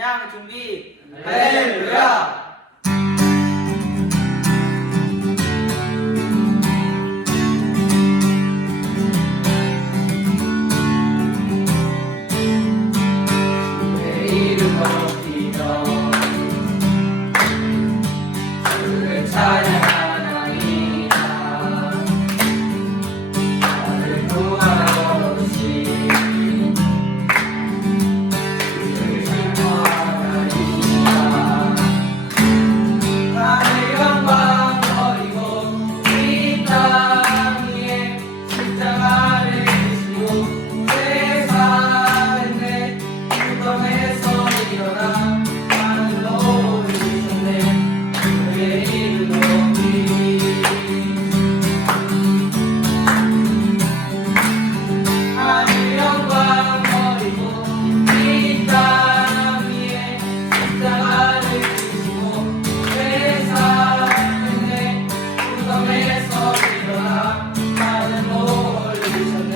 찬양 준비. 할렐루야. 주의 이름 높이며 주를 찬양하나이다. 나를 구하러 오신 주를 신뢰하나이다. 나의 영광 버리고 이 땅 위에 십자가를 지시고 세상을 내 무덤에서 일어나 하늘로 올리셨네. 주의 이름 높이 하늘 영광 버리고 이 땅 위에 십자가를 지시고 세상을 내 무덤에서 일어나 하늘로 올리셨네.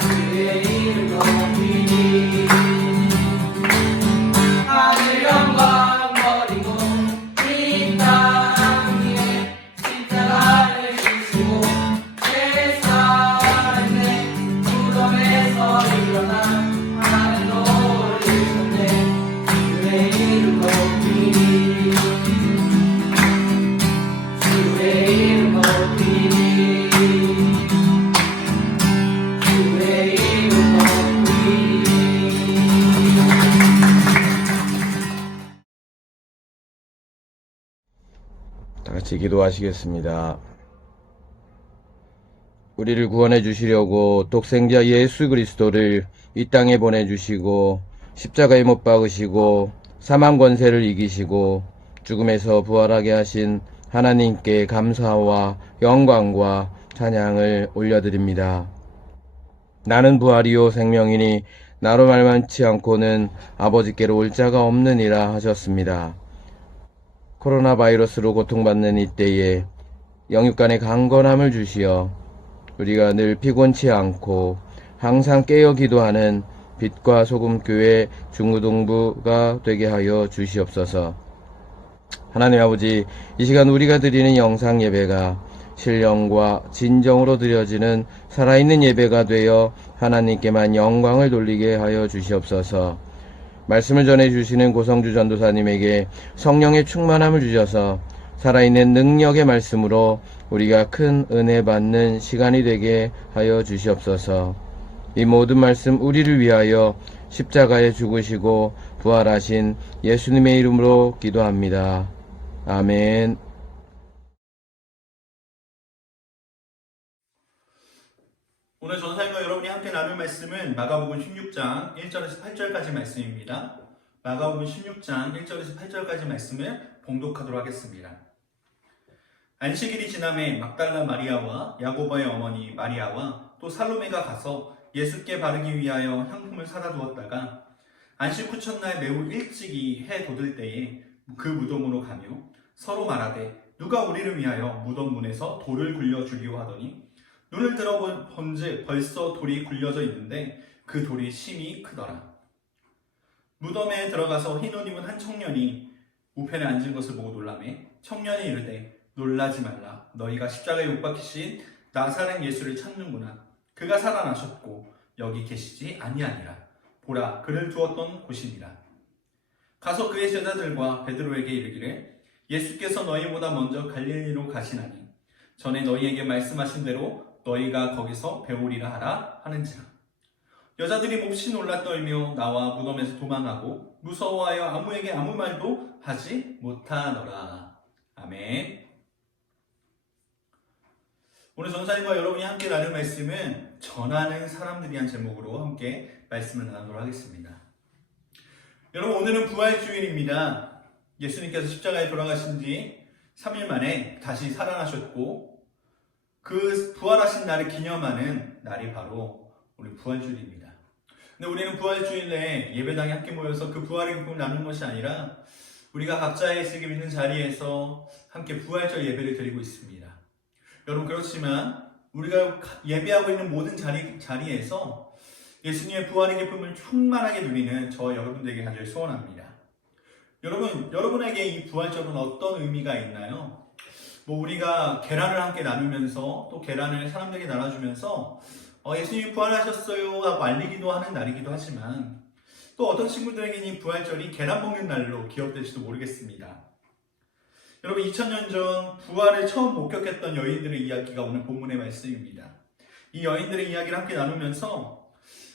주의 이름 높이 하늘 영광 버리고 이 땅 위에 십자가를 지시고 세상을 내 무덤에서 일어나 하늘로 올리셨네. 주의 이름 높이 주의 이름 높이 주의 이름 높이. 다 같이 기도하시겠습니다. 우리를 구원해 주시려고 독생자 예수 그리스도를 이 땅에 보내주시고 십자가에 못 박으시고 사망 권세를 이기시고 죽음에서 부활하게 하신 하나님께 감사와 영광과 찬양을 올려드립니다. 나는 부활이요 생명이니 나로 말만치 않고는 아버지께로 올 자가 없느니라 하셨습니다. 코로나 바이러스로 고통받는 이때에 영육간의 강건함을 주시어 우리가 늘 피곤치 않고 항상 깨어 기도하는 빛과 소금 교회 중고등부가 되게 하여 주시옵소서. 하나님 아버지, 이 시간 우리가 드리는 영상 예배가 신령과 진정으로 드려지는 살아있는 예배가 되어 하나님께만 영광을 돌리게 하여 주시옵소서. 말씀을 전해주시는 고성주 전도사님에게 성령의 충만함을 주셔서 살아있는 능력의 말씀으로 우리가 큰 은혜 받는 시간이 되게 하여 주시옵소서. 이 모든 말씀 우리를 위하여 십자가에 죽으시고 부활하신 예수님의 이름으로 기도합니다. 아멘. 오늘 전사님과 여러분이 함께 나눌 말씀은 마가복음 16장 1절에서 8절까지 말씀입니다. 마가복음 16장 1절에서 8절까지 말씀을 봉독하도록 하겠습니다. 안식일이 지남에 막달라 마리아와 야고보의 어머니 마리아와 또 살로메가 가서 예수께 바르기 위하여 향품을 사다 두었다가 안식 후 첫날 매우 일찍이 해 돋을 때에 그 무덤으로 가며 서로 말하되 누가 우리를 위하여 무덤 문에서 돌을 굴려주리오 하더니 눈을 들어본즉 벌써 돌이 굴려져 있는데 그 돌이 심히 크더라. 무덤에 들어가서 흰 옷 입은 한 청년이 우편에 앉은 것을 보고 놀라매 청년이 이르되 놀라지 말라. 너희가 십자가에 못 박히신 나사렛 예수를 찾는구나. 그가 살아나셨고 여기 계시지 아니하니라. 보라, 그를 두었던 곳이니라. 가서 그의 제자들과 베드로에게 이르기를 예수께서 너희보다 먼저 갈릴리로 가시나니 전에 너희에게 말씀하신 대로 너희가 거기서 배우리라 하라 하는지라. 여자들이 몹시 놀라 떨며 나와 무덤에서 도망하고 무서워하여 아무에게 아무 말도 하지 못하더라. 아멘. 오늘 전사님과 여러분이 함께 나눌 말씀은 전하는 사람들이란 제목으로 함께 말씀을 나누도록 하겠습니다. 여러분, 오늘은 부활주일입니다. 예수님께서 십자가에 돌아가신 지 3일 만에 다시 살아나셨고 그 부활하신 날을 기념하는 날이 바로 우리 부활주일입니다. 근데 우리는 부활주일에 예배당에 함께 모여서 그 부활의 기쁨을 나누는 것이 아니라 우리가 각자의 지금 있는 자리에서 함께 부활절 예배를 드리고 있습니다. 여러분, 그렇지만 우리가 예배하고 있는 모든 자리에서 예수님의 부활의 기쁨을 충만하게 누리는 저와 여러분들에게 간절히 소원합니다. 여러분에게 이 부활절은 어떤 의미가 있나요? 뭐 우리가 계란을 함께 나누면서 또 계란을 사람들에게 나눠주면서 예수님이 부활하셨어요 하고 알리기도 하는 날이기도 하지만 또 어떤 친구들에게는 이 부활절이 계란 먹는 날로 기억될지도 모르겠습니다. 여러분 2000년 전 부활을 처음 목격했던 여인들의 이야기가 오늘 본문의 말씀입니다. 이 여인들의 이야기를 함께 나누면서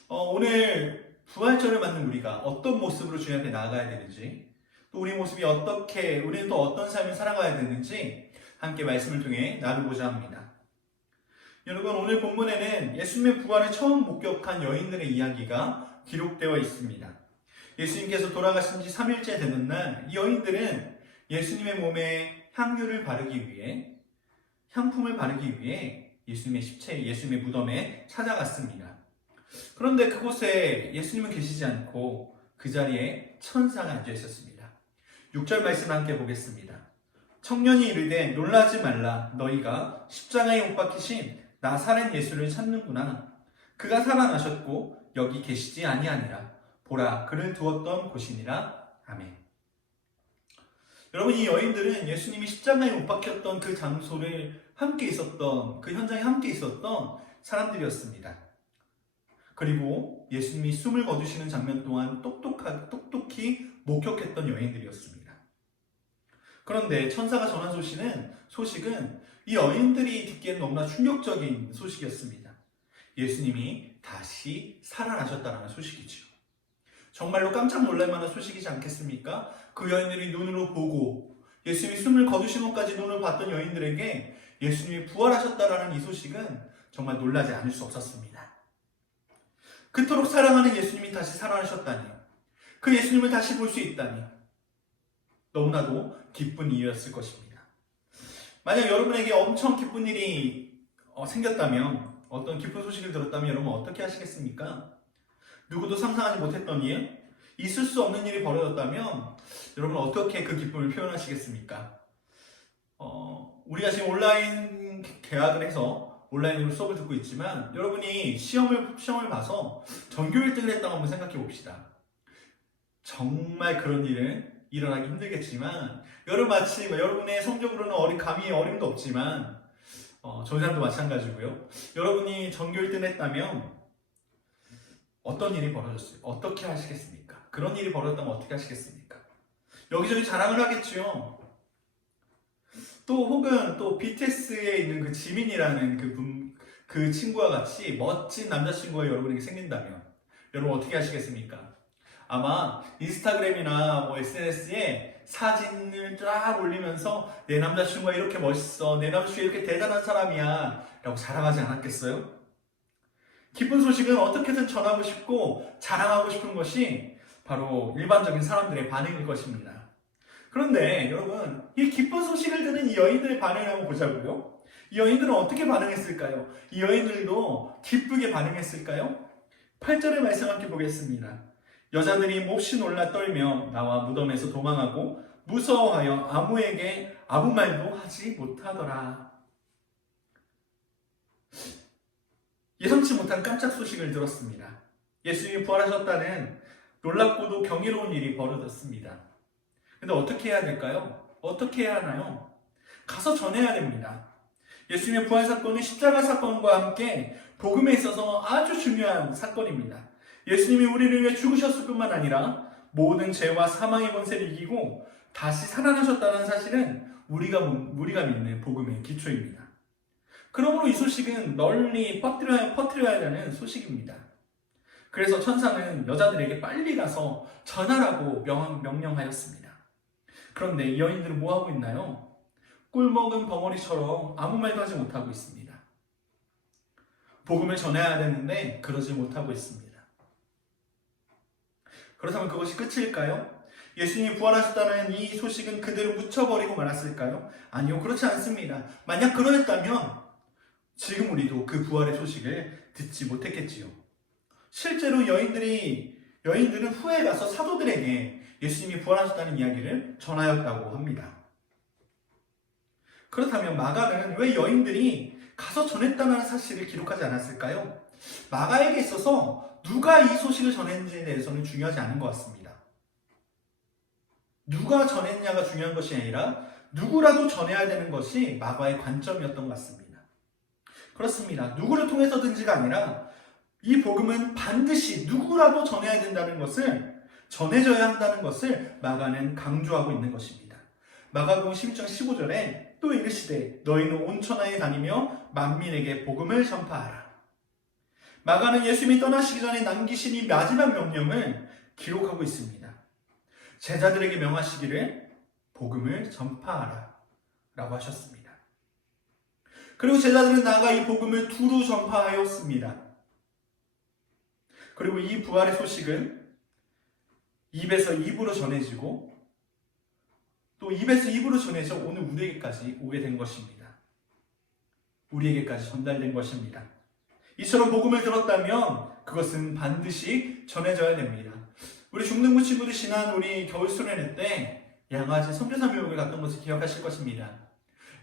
오늘 부활절을 맞는 우리가 어떤 모습으로 주님 앞에 나아가야 되는지 또 우리 모습이 어떻게 우리는 또 어떤 삶을 살아가야 되는지 함께 말씀을 통해 나누고자 합니다. 여러분 오늘 본문에는 예수님의 부활을 처음 목격한 여인들의 이야기가 기록되어 있습니다. 예수님께서 돌아가신 지 3일째 되는 날 이 여인들은 예수님의 몸에 향유를 바르기 위해 향품을 바르기 위해 예수님의 십체, 예수님의 무덤에 찾아갔습니다. 그런데 그곳에 예수님은 계시지 않고 그 자리에 천사가 앉아 있었습니다. 6절 말씀 함께 보겠습니다. 청년이 이르되 놀라지 말라 너희가 십자가에 못 박히신 나사렛 예수를 찾는구나. 그가 살아나셨고 여기 계시지 아니하니라. 보라 그를 두었던 곳이니라. 아멘. 여러분 이 여인들은 예수님이 십자가에 못 박혔던 그 장소를 함께 있었던 그 현장에 함께 있었던 사람들이었습니다. 그리고 예수님이 숨을 거두시는 장면 또한 똑똑히 목격했던 여인들이었습니다. 그런데 천사가 전한 소식은 이 여인들이 듣기에는 너무나 충격적인 소식이었습니다. 예수님이 다시 살아나셨다는 소식이죠. 정말로 깜짝 놀랄 만한 소식이지 않겠습니까? 그 여인들이 눈으로 보고 예수님이 숨을 거두신 것까지 눈을 봤던 여인들에게 예수님이 부활하셨다라는 이 소식은 정말 놀라지 않을 수 없었습니다. 그토록 사랑하는 예수님이 다시 살아나셨다니, 그 예수님을 다시 볼 수 있다니 너무나도 기쁜 일이었을 것입니다. 만약 여러분에게 엄청 기쁜 일이 생겼다면, 어떤 기쁜 소식을 들었다면 여러분 어떻게 하시겠습니까? 누구도 상상하지 못했던 일, 있을 수 없는 일이 벌어졌다면 여러분 어떻게 그 기쁨을 표현하시겠습니까? 우리가 지금 온라인 개학을 해서 온라인으로 수업을 듣고 있지만 여러분이 시험을 봐서 전교 1등을 했다고 한번 생각해 봅시다. 정말 그런 일은 일어나기 힘들겠지만 여러분 마치 여러분의 성적으로는 감히 어림도 없지만 저희 사람도 마찬가지고요. 여러분이 전교 1등 했다면 어떤 일이 벌어졌어요? 어떻게 하시겠습니까? 그런 일이 벌어졌다면 어떻게 하시겠습니까? 여기저기 자랑을 하겠죠. 또 혹은 또 BTS에 있는 그 지민이라는 그 친구와 같이 멋진 남자친구가 여러분에게 생긴다면 여러분 어떻게 하시겠습니까? 아마 인스타그램이나 SNS에 사진을 쫙 올리면서 내 남자친구가 이렇게 멋있어, 내 남자친구가 이렇게 대단한 사람이야 라고 자랑하지 않았겠어요? 기쁜 소식은 어떻게든 전하고 싶고 자랑하고 싶은 것이 바로 일반적인 사람들의 반응일 것입니다. 그런데 여러분, 이 기쁜 소식을 듣는 이 여인들의 반응을 한번 보자고요. 이 여인들은 어떻게 반응했을까요? 이 여인들도 기쁘게 반응했을까요? 8절의 말씀 함께 보겠습니다. 여자들이 몹시 놀라 떨며 나와 무덤에서 도망하고 무서워하여 아무에게 아무 말도 하지 못하더라. 예상치 못한 깜짝 소식을 들었습니다. 예수님이 부활하셨다는 놀랍고도 경이로운 일이 벌어졌습니다. 근데 어떻게 해야 될까요? 어떻게 해야 하나요? 가서 전해야 됩니다. 예수님의 부활 사건은 십자가 사건과 함께 복음에 있어서 아주 중요한 사건입니다. 예수님이 우리를 위해 죽으셨을 뿐만 아니라 모든 죄와 사망의 권세를 이기고 다시 살아나셨다는 사실은 우리가 믿는 복음의 기초입니다. 그러므로 이 소식은 널리 퍼뜨려야 하는 소식입니다. 그래서 천사는 여자들에게 빨리 가서 전하라고 명령하였습니다. 그런데 이 여인들은 뭐 하고 있나요? 꿀먹은 벙어리처럼 아무 말도 하지 못하고 있습니다. 복음을 전해야 되는데 그러지 못하고 있습니다. 그렇다면 그것이 끝일까요? 예수님이 부활하셨다는 이 소식은 그대로 묻혀버리고 말았을까요? 아니요, 그렇지 않습니다. 만약 그러했다면 지금 우리도 그 부활의 소식을 듣지 못했겠지요. 실제로 여인들은 후에 가서 사도들에게 예수님이 부활하셨다는 이야기를 전하였다고 합니다. 그렇다면 마가는 왜 여인들이 가서 전했다는 사실을 기록하지 않았을까요? 마가에게 있어서 누가 이 소식을 전했는지에 대해서는 중요하지 않은 것 같습니다. 누가 전했냐가 중요한 것이 아니라 누구라도 전해야 되는 것이 마가의 관점이었던 것 같습니다. 그렇습니다. 누구를 통해서든지가 아니라 이 복음은 반드시 누구라도 전해야 된다는 것을, 전해져야 한다는 것을 마가는 강조하고 있는 것입니다. 마가복음 16장 15절에 또 이르시되 너희는 온 천하에 다니며 만민에게 복음을 전파하라. 마가는 예수님이 떠나시기 전에 남기신 이 마지막 명령을 기록하고 있습니다. 제자들에게 명하시기를 복음을 전파하라 라고 하셨습니다. 그리고 제자들은 나아가 이 복음을 두루 전파하였습니다. 그리고 이 부활의 소식은 입에서 입으로 전해지고 또 입에서 입으로 전해져 오늘 우리에게까지 오게 된 것입니다. 우리에게까지 전달된 것입니다. 이처럼 복음을 들었다면 그것은 반드시 전해져야 됩니다. 우리 중등부 친구들 지난 우리 겨울 수련회 때 양아지 선교사 교육을 갔던 것을 기억하실 것입니다.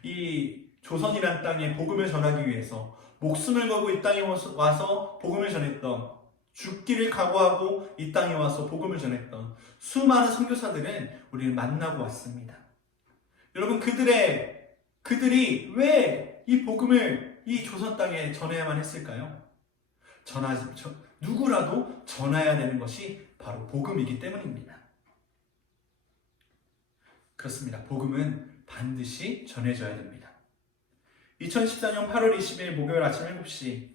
이 조선이란 땅에 복음을 전하기 위해서 목숨을 걸고 이 땅에 와서 복음을 전했던, 죽기를 각오하고 이 땅에 와서 복음을 전했던 수많은 선교사들은 우리를 만나고 왔습니다. 여러분, 그들이 왜 이 복음을 이 조선 땅에 전해야만 했을까요? 누구라도 전해야 되는 것이 바로 복음이기 때문입니다. 그렇습니다. 복음은 반드시 전해져야 됩니다. 2014년 8월 20일 목요일 아침 7시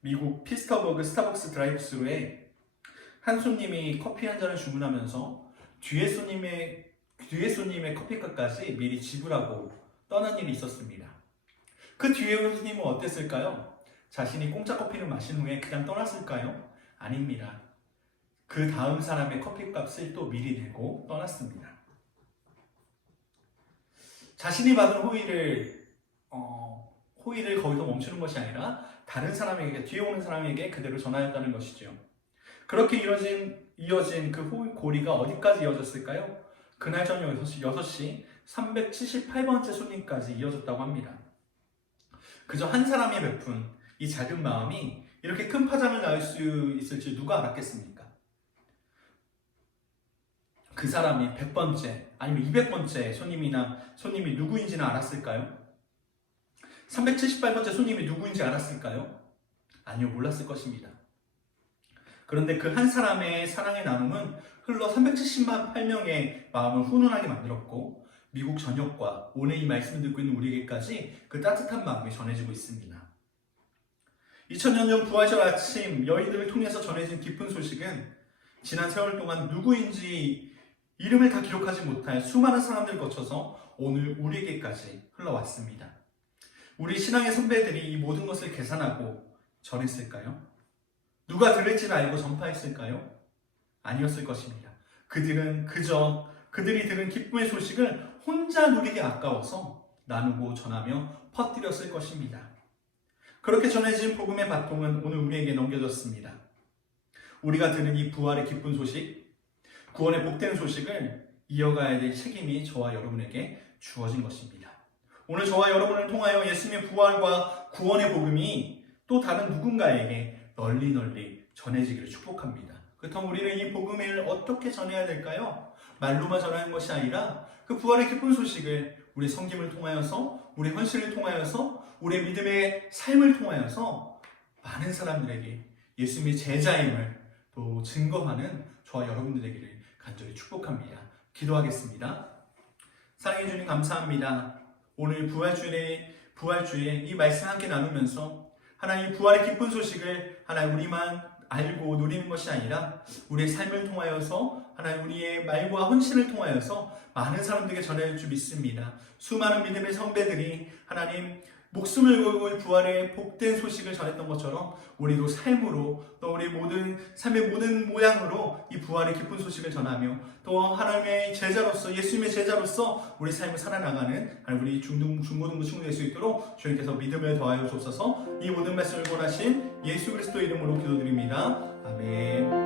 미국 피스터버그 스타벅스 드라이브스루에 한 손님이 커피 한 잔을 주문하면서 뒤에 손님의 커피값까지 미리 지불하고 떠난 일이 있었습니다. 그 뒤에 손님은 어땠을까요? 자신이 공짜 커피를 마신 후에 그냥 떠났을까요? 아닙니다. 그 다음 사람의 커피값을 또 미리 내고 떠났습니다. 자신이 받은 호의를 거기서 멈추는 것이 아니라 다른 사람에게, 뒤에 오는 사람에게 그대로 전하였다는 것이죠. 그렇게 이어진 그 고리가 어디까지 이어졌을까요? 그날 저녁 6시 378번째 손님까지 이어졌다고 합니다. 그저 한 사람이 베푼 이 작은 마음이 이렇게 큰 파장을 낳을 수 있을지 누가 알았겠습니까? 그 사람이 100번째 아니면 200번째 손님이 누구인지는 알았을까요? 378번째 손님이 누구인지 알았을까요? 아니요, 몰랐을 것입니다. 그런데 그 한 사람의 사랑의 나눔은 흘러 378명의 마음을 훈훈하게 만들었고 미국 전역과 오늘 이 말씀을 듣고 있는 우리에게까지 그 따뜻한 마음이 전해지고 있습니다. 2000년 전 부활절 아침 여인들을 통해서 전해진 기쁜 소식은 지난 세월 동안 누구인지 이름을 다 기록하지 못할 수많은 사람들을 거쳐서 오늘 우리에게까지 흘러왔습니다. 우리 신앙의 선배들이 이 모든 것을 계산하고 전했을까요? 누가 들을지를 알고 전파했을까요? 아니었을 것입니다. 그들이 들은 기쁨의 소식을 혼자 누리기 아까워서 나누고 전하며 퍼뜨렸을 것입니다. 그렇게 전해진 복음의 바통은 오늘 우리에게 넘겨졌습니다. 우리가 들은 이 부활의 기쁜 소식, 구원의 복된 소식을 이어가야 될 책임이 저와 여러분에게 주어진 것입니다. 오늘 저와 여러분을 통하여 예수님의 부활과 구원의 복음이 또 다른 누군가에게 널리 전해지기를 축복합니다. 그렇다면 우리는 이 복음을 어떻게 전해야 될까요? 말로만 전하는 것이 아니라 그 부활의 기쁜 소식을 우리 섬김을 통하여서, 우리 헌신을 통하여서, 우리의 믿음의 삶을 통하여서 많은 사람들에게 예수님의 제자임을 또 증거하는 저와 여러분들에게를 간절히 축복합니다. 기도하겠습니다. 사랑해 주님 감사합니다. 오늘 부활주에 이 말씀 함께 나누면서 하나님 부활의 기쁜 소식을 하나님 우리만 알고 누리는 것이 아니라 우리의 삶을 통하여서 하나님 우리의 말과 헌신을 통하여서 많은 사람들에게 전해질 줄 믿습니다. 수많은 믿음의 선배들이 하나님 목숨을 걸고 부활의 복된 소식을 전했던 것처럼 우리도 삶으로 또 우리 삶의 모든 모양으로 이 부활의 기쁜 소식을 전하며 또 하나님의 제자로서 예수님의 제자로서 우리 삶을 살아나가는 하나님 우리 중고등부 친구들 될 수 있도록 주님께서 믿음을 더하여 주옵소서. 이 모든 말씀을 권하신 예수 그리스도 이름으로 기도드립니다. 아멘.